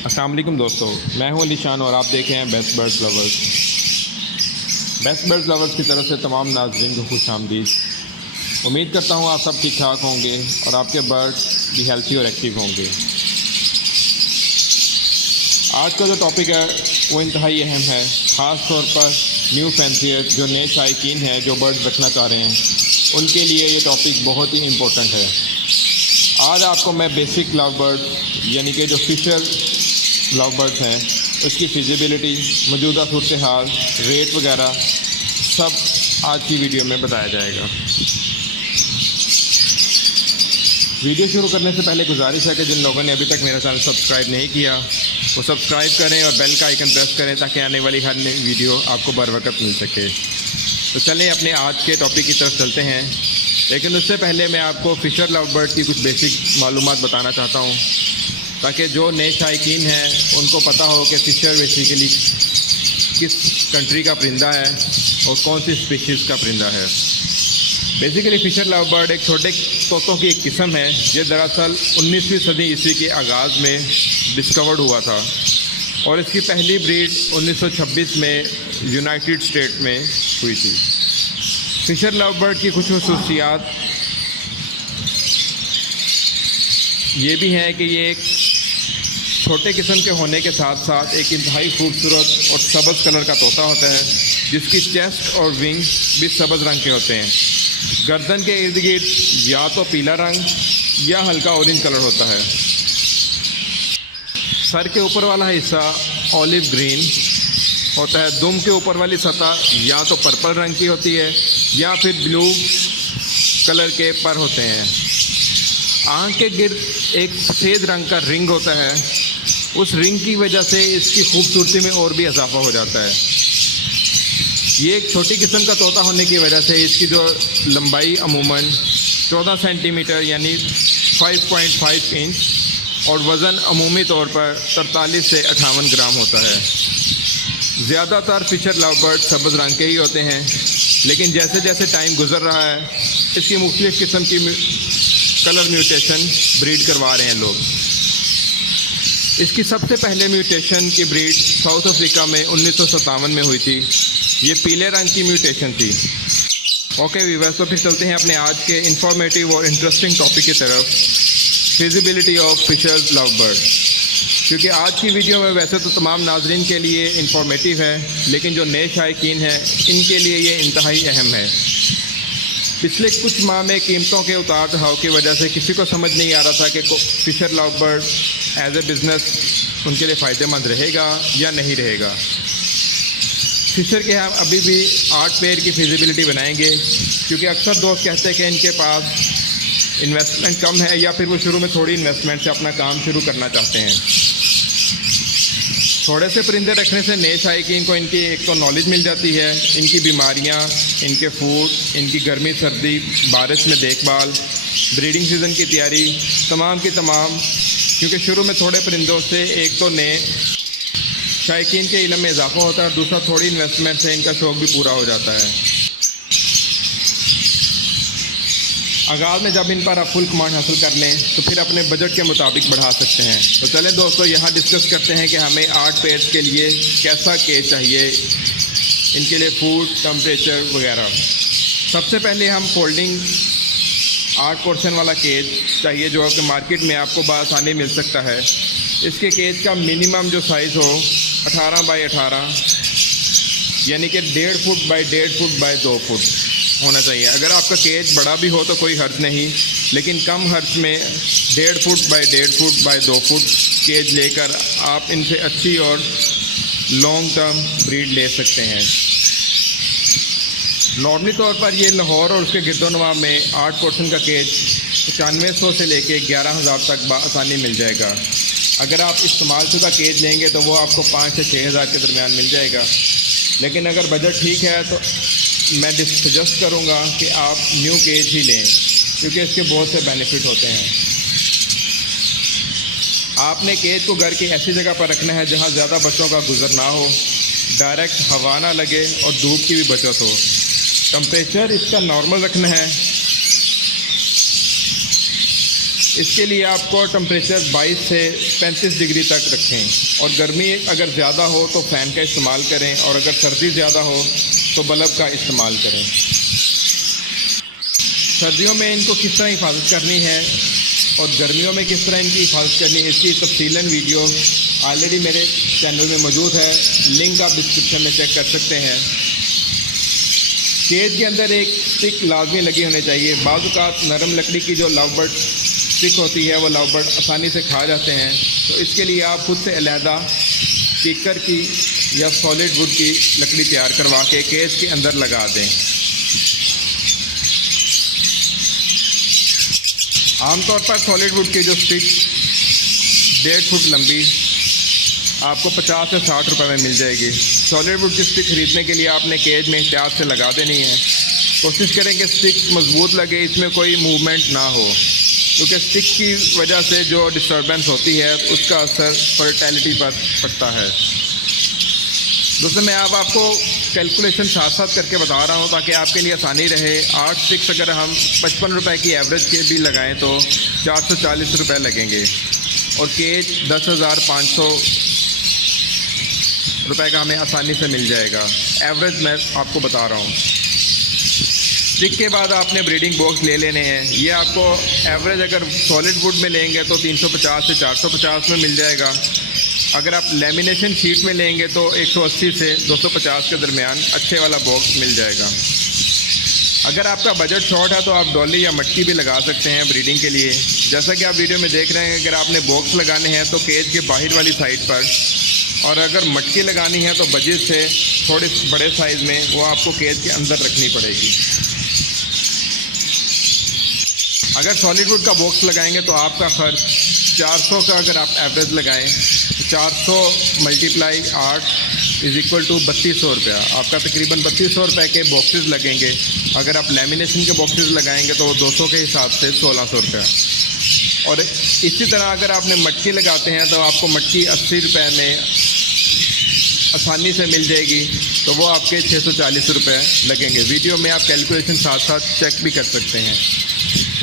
अस्सलाम वालेकुम दोस्तों, मैं हूं निशान और आप देख रहे हैं best birds lovers. Best birds lovers की तरफ से तमाम नाज़रीन को खुश आमदीद। उम्मीद करता हूं आप सब ठीक ठाक होंगे और आपके बर्ड्स भी हेल्थी और एक्टिव होंगे। आज का जो टॉपिक है वो इंतहाई अहम है, ख़ास तौर पर न्यू फैंसियर जो नए शायकीन हैं जो बर्ड्स रखना चाह रहे हैं, उनके लिए ये टॉपिक बहुत ही इम्पोर्टेंट है। आज आपको मैं बेसिक लव बर्ड यानी कि जो फिशर लव बर्ड्स हैं उसकी फिजिबिलिटी, मौजूदा सूरत हाल, रेट वगैरह सब आज की वीडियो में बताया जाएगा। वीडियो शुरू करने से पहले गुजारिश है कि जिन लोगों ने अभी तक मेरा चैनल सब्सक्राइब नहीं किया वो सब्सक्राइब करें और बेल का आइकन प्रेस करें ताकि आने वाली हर नई वीडियो आपको बर वक्त मिल सके। तो चलें अपने आज के टॉपिक की तरफ चलते हैं, लेकिन उससे पहले मैं आपको फिशर लव बर्ड की कुछ बेसिक मालूमात बताना चाहता हूँ ताकि जो नए शायकीन हैं उनको पता हो कि फ़िशर बेसिकली किस कंट्री का परिंदा है और कौन सी स्पीशीज़ का परिंदा है। बेसिकली फ़िशर लव बर्ड एक छोटे तोतों की एक किस्म है जो दरअसल 19वीं सदी ईस्वी के आगाज़ में डिस्कवर्ड हुआ था और इसकी पहली ब्रीड 1926 में यूनाइटेड स्टेट में हुई थी। फ़िशर लव बर्ड की कुछ खसूसियात ये भी हैं कि ये एक छोटे किस्म के होने के साथ साथ एक इंतहाई खूबसूरत और सब्ज़ कलर का तोता होता है जिसकी चेस्ट और विंग भी सब्ज़ रंग के होते हैं। गर्दन के इर्द गिर्द या तो पीला रंग या हल्का ऑरेंज कलर होता है। सर के ऊपर वाला हिस्सा ऑलिव ग्रीन होता है। दुम के ऊपर वाली सतह या तो पर्पल रंग की होती है या फिर ब्लू कलर के पर होते हैं। आँख के गिर्द एक सफ़ेद रंग का रिंग होता है, उस रिंग की वजह से इसकी खूबसूरती में और भी इजाफा हो जाता है। ये एक छोटी किस्म का तोता होने की वजह से इसकी जो लंबाई अमूमन 14 सेंटीमीटर यानी 5.5 इंच और वज़न अमूमी तौर पर 43 से 58 ग्राम होता है। ज़्यादातर फिशर लव बर्ड सब्ज़ रंग के ही होते हैं, लेकिन जैसे जैसे टाइम गुजर रहा है इसकी मुख्तलिफ़ किस्म की कलर म्यूटेशन ब्रीड करवा रहे हैं लोग। इसकी सबसे पहले म्यूटेशन की ब्रीड साउथ अफ्रीका में 1957 में हुई थी। ये पीले रंग की म्यूटेशन थी। ओके व्यूअर्स, तो फिर चलते हैं अपने आज के इंफॉर्मेटिव और इंटरेस्टिंग टॉपिक की तरफ, feasibility of Fischer's lovebird. क्योंकि आज की वीडियो में वैसे तो तमाम नाजरीन के लिए इंफॉर्मेटिव है, लेकिन जो नए शायकीन हैं इनके लिए ये इंतहाई अहम है। पिछले कुछ माह में कीमतों के उतार चढ़ाव की वजह से किसी को समझ नहीं आ रहा था कि Fischer lovebird as a business उनके लिए फ़ायदेमंद रहेगा या नहीं रहेगा। फिशर के हम अभी भी 8 पेयर की फिजिबिलिटी बनाएंगे क्योंकि अक्सर दोस्त कहते हैं कि इनके पास इन्वेस्टमेंट कम है या फिर वो शुरू में थोड़ी इन्वेस्टमेंट से अपना काम शुरू करना चाहते हैं। थोड़े से परिंदे रखने से नए शायकीन को इनकी एक तो नॉलेज मिल जाती है, इनकी बीमारियां, इनके फूड, इनकी गर्मी सर्दी बारिश में देखभाल, ब्रीडिंग सीज़न की तैयारी तमाम की तमाम। क्योंकि शुरू में थोड़े परिंदों से एक तो नए शायकीन के इल्म में इजाफा होता है, दूसरा थोड़ी इन्वेस्टमेंट से इनका शौक़ भी पूरा हो जाता है। आगाज़ में जब इन पर आप फुल कमांड हासिल कर लें तो फिर अपने बजट के मुताबिक बढ़ा सकते हैं। तो चलें दोस्तों, यहाँ डिस्कस करते हैं कि हमें 8 पेयर्स के लिए कैसा केज चाहिए, इनके लिए फूड, टेम्परेचर वगैरह। सबसे पहले हम फोल्डिंग 8 पोर्शन वाला केज चाहिए जो कि मार्केट में आपको बआसानी मिल सकता है। इसके केज का मिनिमम जो साइज़ हो 18 बाई 18 यानी कि 1.5 foot by 1.5 foot by 2 foot होना चाहिए। अगर आपका केज बड़ा भी हो तो कोई हर्ज नहीं, लेकिन कम हर्ज में 1.5 foot by 1.5 foot by 2 foot cage लेकर आप इनसे अच्छी और लॉन्ग टर्म ब्रीड ले सकते हैं। नॉर्मली तौर पर ये लाहौर और उसके गिरदोनवा में 8 पोर्शन का केज 9500 से लेके 11,000 तक बआसानी मिल जाएगा। अगर आप इस्तेमाल शुदा केज लेंगे तो वो आपको 5 से 6,000 के दरमियान मिल जाएगा। लेकिन अगर बजट ठीक है तो मैं सजेस्ट करूँगा कि आप न्यू केज ही लें क्योंकि इसके बहुत से बेनिफिट होते हैं। आपने केज को घर की ऐसी जगह पर रखना है जहाँ ज़्यादा बच्चों का गुजर ना हो, डायरेक्ट हवा ना लगे और धूप की भी बचत हो। टेम्परेचर इसका नॉर्मल रखना है इसके लिए आपको टेम्परेचर 22 से 35 डिग्री तक रखें और गर्मी अगर ज़्यादा हो तो फ़ैन का इस्तेमाल करें और अगर सर्दी ज़्यादा हो तो बल्ब का इस्तेमाल करें। सर्दियों में इनको किस तरह हिफाजत करनी है और गर्मियों में किस तरह इनकी हिफाजत करनी है, इसकी तफसीलन वीडियो ऑलरेडी मेरे चैनल में मौजूद है, लिंक आप डिस्क्रिप्शन में चेक कर सकते हैं। केज के अंदर एक स्टिक लाजमी लगी होनी चाहिए। बाज़ औक़ात नरम लकड़ी की जो लव बर्ड स्टिक होती है वो लव बर्ड आसानी से खा जाते हैं, तो इसके लिए आप खुद से अलहदा स्पीकर की या सॉलिड वुड की लकड़ी तैयार करवा के केज के अंदर लगा दें। आमतौर पर सॉलिड वुड की जो स्टिक 1.5 फुट लंबी आपको 50 से 60 रुपए में मिल जाएगी। सॉलिड वुड की स्टिक खरीदने के लिए आपने केज में एहतियात से लगा देनी है। कोशिश करें कि स्टिक मजबूत लगे, इसमें कोई मूवमेंट ना हो, क्योंकि स्टिक की वजह से जो डिस्टर्बेंस होती है उसका असर फर्टिलिटी पर पड़ता है। दोस्तों मैं अब आपको कैलकुलेशन साथ साथ करके बता रहा हूँ ताकि आपके लिए आसानी रहे। 8 स्टिक्स अगर हम 55 रुपये की एवरेज के भी लगाएं तो 440 रुपये लगेंगे और केज 10,500 रुपये का हमें आसानी से मिल जाएगा। एवरेज मैं आपको बता रहा हूँ। स्टिक के बाद आपने ब्रीडिंग बॉक्स ले लेने हैं। ये आपको एवरेज अगर सॉलिड वुड में लेंगे तो 350 से 450 में मिल जाएगा। अगर आप लेमिनेशन शीट में लेंगे तो 180 से 250 के दरमियान अच्छे वाला बॉक्स मिल जाएगा। अगर आपका बजट शॉर्ट है तो आप डॉली या मटकी भी लगा सकते हैं ब्रीडिंग के लिए। जैसा कि आप वीडियो में देख रहे हैं, अगर आपने बॉक्स लगाने हैं तो केज के बाहर वाली साइड पर, और अगर मटकी लगानी है तो बजिस से थोड़े बड़े साइज़ में वो आपको केज के अंदर रखनी पड़ेगी। अगर सॉलिड वुड का बॉक्स लगाएंगे तो आपका खर्च 400 का अगर आप एवरेज लगाएं, 400 मल्टीप्लाई 8 इज़ इक्वल टू 3200 रुपया। आपका तकरीबन 3200 रुपये के बॉक्सेस लगेंगे। अगर आप लेमिनेशन के बॉक्सेस लगाएंगे तो 200 के हिसाब से 1600 रुपया। और इसी तरह अगर आपने मटकी लगाते हैं तो आपको मटकी 80 रुपये में आसानी से मिल जाएगी, तो वो आपके 640 रुपये लगेंगे। वीडियो में आप कैलकुलेशन साथ साथ चेक भी कर सकते हैं।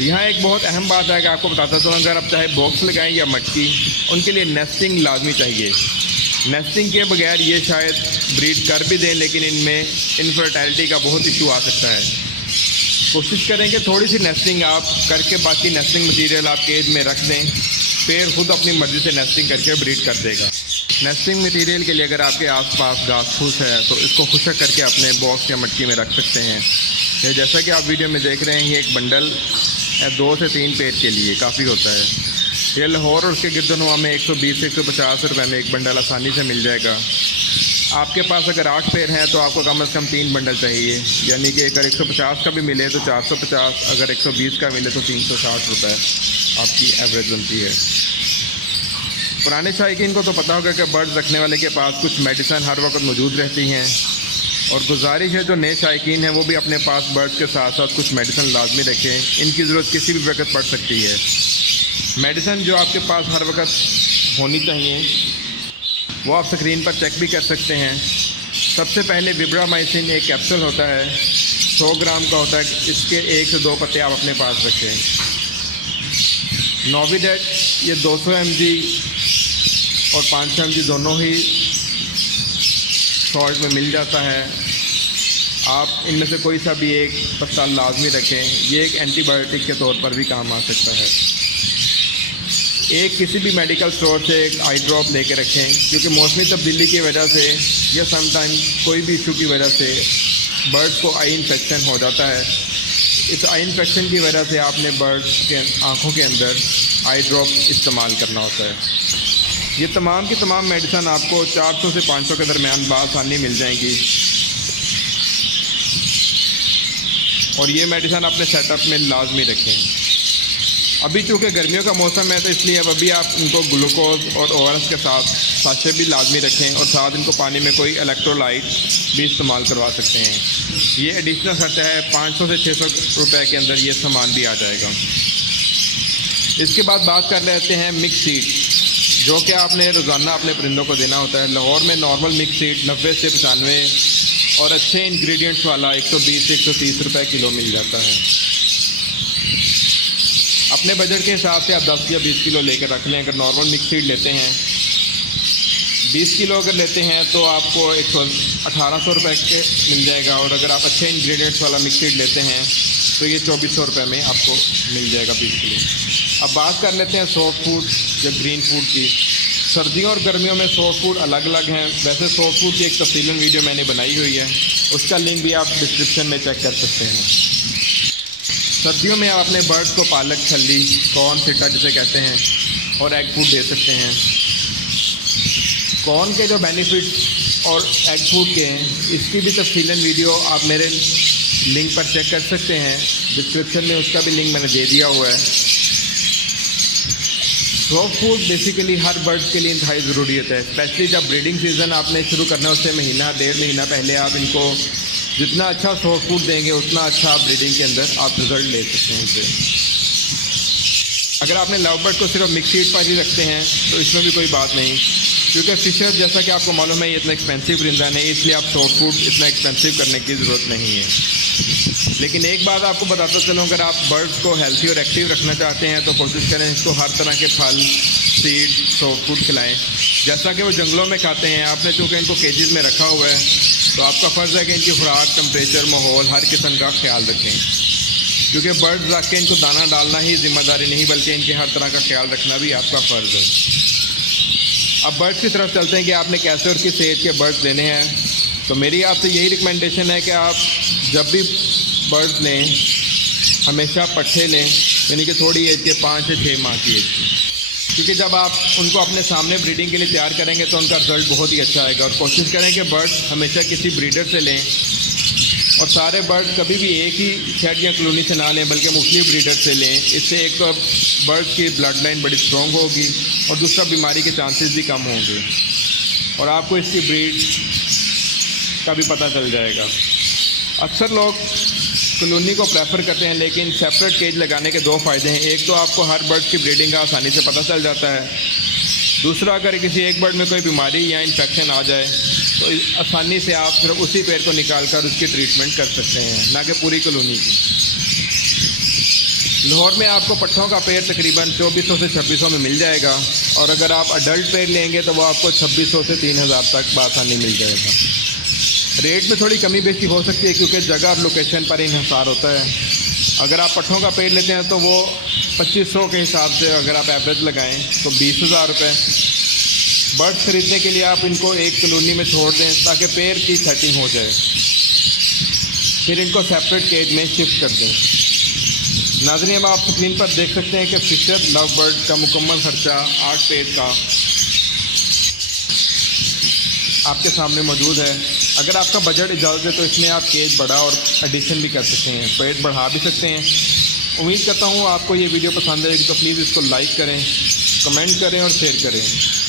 यहाँ एक बहुत अहम बात है कि आपको बताता हूँ, अगर आप चाहे बॉक्स लगाएं या मटकी, उनके लिए नेस्टिंग लाजमी चाहिए। नेस्टिंग के बगैर ये शायद ब्रीड कर भी दें, लेकिन इनमें इनफर्टिलिटी का बहुत इशू आ सकता है। कोशिश करें कि थोड़ी सी नेस्टिंग आप करके बाकी नेस्टिंग मटीरियल आप केज में रख दें, पेड़ खुद अपनी मर्ज़ी से नेस्टिंग करके ब्रीड कर देगा। नेस्टिंग मटीरियल के लिए अगर आपके आसपास घास फूस है तो इसको खुशक करके अपने बॉक्स या मटकी में रख सकते हैं। या जैसा कि आप वीडियो में देख रहे हैं, ये एक बंडल 2 से 3 पेड़ के लिए काफ़ी होता है। ये लाहौर और उसके गिरदनुमा में 120 से 150 रुपये में एक बंडल आसानी से मिल जाएगा। आपके पास अगर 8 पेड़ हैं तो आपको कम से कम 3 बंडल चाहिए, यानी कि अगर 150 का भी मिले तो 450, अगर 120 का मिले तो 360 रुपये आपकी एवरेज बनती है। पुराने शायकीन को तो पता होगा कि बर्ड्स रखने वाले के पास कुछ मेडिसिन हर वक्त मौजूद रहती हैं, और गुजारिश है जो नए शायकीन हैं वो भी अपने पास बर्ड्स के साथ साथ कुछ मेडिसिन लाजमी रखें। इनकी ज़रूरत किसी भी वक्त पड़ सकती है। मेडिसिन जो आपके पास हर वक्त होनी चाहिए वो आप स्क्रीन पर चेक भी कर सकते हैं। सबसे पहले विब्रामाइसिन एक कैप्सूल होता है, 100 ग्राम का होता है। इसके 1 से 2 पत्ते आप अपने पास रखें। नोविडेट ये 200 mg और 500 mg दोनों ही सॉल्ट में मिल जाता है। आप इनमें से कोई सा भी एक पत्ता लाजमी रखें। ये एक एंटीबायोटिक के तौर पर भी काम आ सकता है। एक किसी भी मेडिकल स्टोर से एक आई ड्रॉप लेके रखें, क्योंकि मौसमी तब्दीली की वजह से या समटाइम कोई भी इशू की वजह से बर्ड्स को आई इन्फेक्शन हो जाता है। इस आई इन्फेक्शन की वजह से आपने बर्ड्स के आँखों के अंदर आई ड्रॉप इस्तेमाल करना होता है। ये तमाम की तमाम मेडिसिन आपको 400 से 500 के दरमियान बआसानी मिल जाएंगी, और ये मेडिसिन अपने सेटअप में लाजमी रखें। अभी चूँकि गर्मियों का मौसम है तो इसलिए अब अभी आप इनको ग्लूकोज और ORS के साथ साशे भी लाजमी रखें, और साथ इनको पानी में कोई इलेक्ट्रोलाइट भी इस्तेमाल करवा सकते हैं। ये एडिशनल खर्चा है, 500 से 600 रुपये के अंदर ये सामान भी आ जाएगा। इसके बाद बात कर लेते हैं मिक्स सीड, जो कि आपने रोज़ाना अपने परिंदों को देना होता है। लाहौर में नॉर्मल मिक्स सीड 90 से 95 और अच्छे इंग्रेडिएंट्स वाला 120 से 130 रुपये किलो मिल जाता है। अपने बजट के हिसाब से आप 10 या 20 किलो लेकर रख लें। अगर नॉर्मल मिक्स सीड लेते हैं 20 किलो अगर लेते हैं तो आपको 1800 रुपये के मिल जाएगा, और अगर आप अच्छे इंग्रेडिएंट्स वाला मिक्स सीड लेते हैं तो ये 2400 रुपये में आपको मिल जाएगा 20 किलो। अब बात कर लेते हैं सॉफ्ट फूड या ग्रीन फूड की। सर्दियों और गर्मियों में सॉफ्ट फूड अलग अलग हैं। वैसे सॉफ्ट फूड की एक तफसीलन वीडियो मैंने बनाई हुई है, उसका लिंक भी आप डिस्क्रिप्शन में चेक कर सकते हैं। सर्दियों में आप अपने बर्ड्स को पालक, छल्ली, कॉर्न, सिट्टा जिसे कहते हैं, और एग फूड दे सकते हैं। कॉर्न के जो बेनिफिट और एग फूड के हैं, इसकी भी तफसीलन वीडियो आप मेरे लिंक पर चेक कर सकते हैं। डिस्क्रिप्शन में उसका भी लिंक मैंने दे दिया हुआ है। सॉफ्ट फूड बेसिकली हर बर्ड्स के लिए इंतहाई ज़रूरी होता है, स्पेशली जब ब्रीडिंग सीज़न आपने शुरू करना है उससे महीना 1.5 महीना पहले आप इनको जितना अच्छा सॉफ्ट फूड देंगे उतना अच्छा आप ब्रीडिंग के अंदर आप रिज़ल्ट ले सकते हैं इनसे। अगर आपने लव बर्ड को सिर्फ मिक्स फीड पर ही रखते हैं तो इसमें भी कोई बात नहीं, क्योंकि फिशर जैसा कि आपको मालूम है ये इतना एक्सपेंसिव परिंदा नहीं, इसलिए आप सॉफ्ट फूड इतना एक्सपेंसिव करने की ज़रूरत नहीं है। लेकिन एक बात आपको बताता चलूँ, अगर आप बर्ड्स को हेल्थी और एक्टिव रखना चाहते हैं तो कोशिश करें इसको हर तरह के फल, सीड, सॉफ्ट फूड खिलाएं जैसा कि वो जंगलों में खाते हैं। आपने चूँकि इनको केजेस में रखा हुआ है तो आपका फ़र्ज़ है कि इनकी खुराक, टेम्परेचर, माहौल, हर किस्म का ख्याल रखें, क्योंकि बर्ड्स रख के इनको दाना डालना ही जिम्मेदारी नहीं बल्कि इनके हर तरह का ख्याल रखना भी आपका फ़र्ज़ है। अब बर्ड्स की तरफ चलते हैं कि आपने कैसे और किस एज के बर्ड्स लेने हैं। तो मेरी आपसे यही रिकमेंडेशन है कि आप जब भी बर्ड्स लें हमेशा पट्ठे लें, यानी कि थोड़ी एज के 5 से 6 माह की एज की, क्योंकि जब आप उनको अपने सामने ब्रीडिंग के लिए तैयार करेंगे तो उनका रिजल्ट बहुत ही अच्छा आएगा। और कोशिश करें कि बर्ड्स हमेशा किसी ब्रीडर से लें, और सारे बर्ड्स कभी भी एक ही शेड या कॉलोनी से ना लें बल्कि मुख्तलिफ ब्रीडर से लें। इससे एक तो बर्ड्स की ब्लड लाइन बड़ी स्ट्रॉन्ग होगी और दूसरा बीमारी के चांसेस भी कम होंगे, और आपको इसकी ब्रीड का भी पता चल जाएगा। अक्सर लोग कॉलोनी को प्रेफर करते हैं, लेकिन सेपरेट केज लगाने के 2 फ़ायदे हैं। एक तो आपको हर बर्ड की ब्रीडिंग का आसानी से पता चल जाता है, दूसरा अगर किसी एक बर्ड में कोई बीमारी या इन्फेक्शन आ जाए तो आसानी से आप सिर्फ उसी पेड़ को निकाल कर उसकी ट्रीटमेंट कर सकते हैं, ना कि पूरी कॉलोनी की। लाहौर में आपको पट्ठों का पेड़ तकरीबन 2400 से 2600 में मिल जाएगा, और अगर आप अडल्ट पेड़ लेंगे तो वो आपको 2600 से 3000 तक बआसानी मिल जाएगा। रेट में थोड़ी कमी बेशी हो सकती है क्योंकि जगह और लोकेशन पर इन्हिसार होता है। अगर आप पट्ठों का पेड़ लेते हैं तो वो 2500 के हिसाब से अगर आप एवरेज लगाएं तो 20,000 रुपये। बर्ड्स ख़रीदने के लिए आप इनको एक कॉलोनी में छोड़ दें ताकि पेड़ की सेटिंग हो जाए, फिर इनको सेपरेट केज में शिफ्ट कर दें। नाज़रीन, अब आप स्क्रीन पर देख सकते हैं कि फिशर लव बर्ड का मुकम्मल खर्चा 8 पेड़ का आपके सामने मौजूद है। अगर आपका बजट इजाज़त है तो इसमें आप केज बड़ा और एडिशन भी कर सकते हैं, पेड़ बढ़ा भी सकते हैं। उम्मीद करता हूँ आपको ये वीडियो पसंद आएगी, तो प्लीज़ इसको लाइक करें, कमेंट करें और शेयर करें।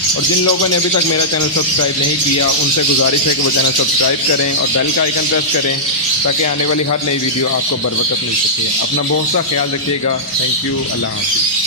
और जिन लोगों ने अभी तक मेरा चैनल सब्सक्राइब नहीं किया उनसे गुजारिश है कि वो चैनल सब्सक्राइब करें और बेल का आइकन प्रेस करें ताकि आने वाली हर नई वीडियो आपको बर वक्त मिल सके। अपना बहुत सा ख्याल रखिएगा। Thank you. अल्लाह हाफ़िज़।